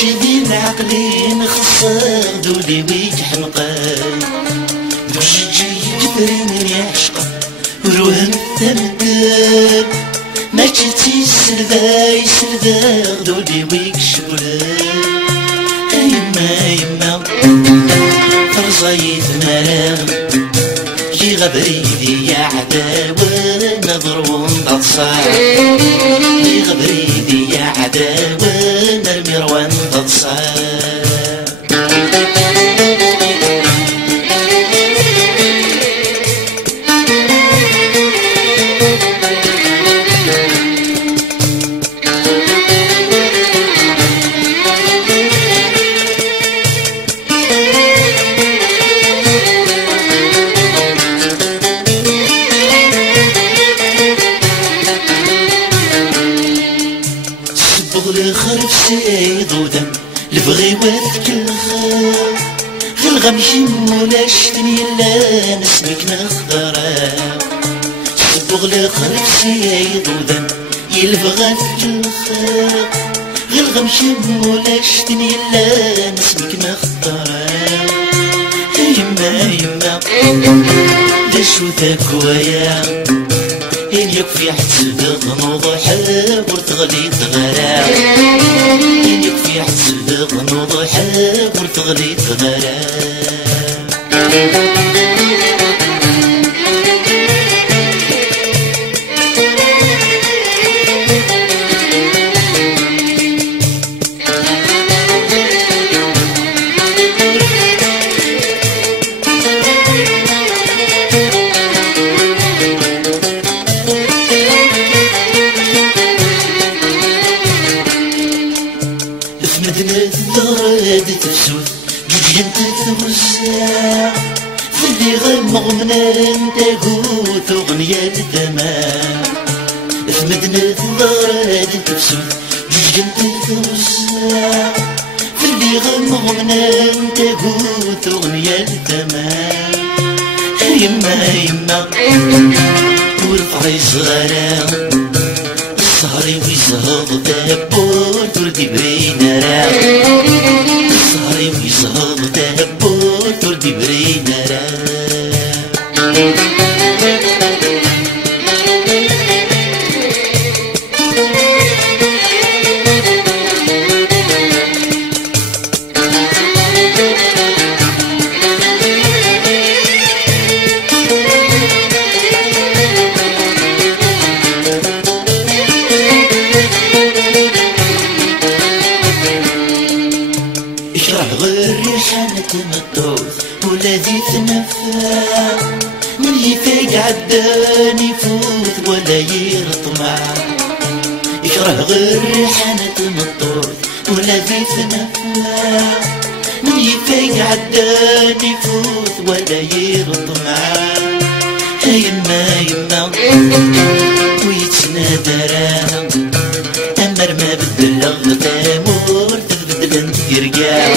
شدي العقلي نخسر دولي ويك حمقاي بجيجي يجبرني يعشق وروهم تمدر ما جيتي سلذاي سلذا دولي ويك شبراي يما يما فرزايد مرام جي غبريدي يا عداوة نظر ونضصار جي غبريدي يا عداوة نرمي روان ضصار خرف سيد ودم لبغي وذك الخير في الغمشم ولاشتني لا نسمك نخضرا سبغ خرف سيد ودم يلبغى ذك الخير غير الغمشم ولاشتني لا نسمك نخضرا يما يما دشو ذاك ويا إن يكفي حسب غنوض حاب ورتغلي تغرا إن يكفي حسب غنوض حاب ورتغلي تغرا تفسود جوج انت توسع في اللي غمغ من انت قوت اغنية الدماء في مدنة الضراد تفسود جوج انت توسع في اللي غمغ من انت قوت اغنية الدماء يما يما ورفعي صغارا السهري ويزهض دابون تردي برينا راه السهري ويزهض دابون تردي برينا راه تمطوث ولادي تنفع من يفيق عداني يفوت ولا يرطمع يكره غير ريحانة تمطوث ولادي تنفع من يفيق عداني يفوت ولا يرطمع يما يما ويتسنادى رانا أمر ما بدل غتامور تبدل انت يرجع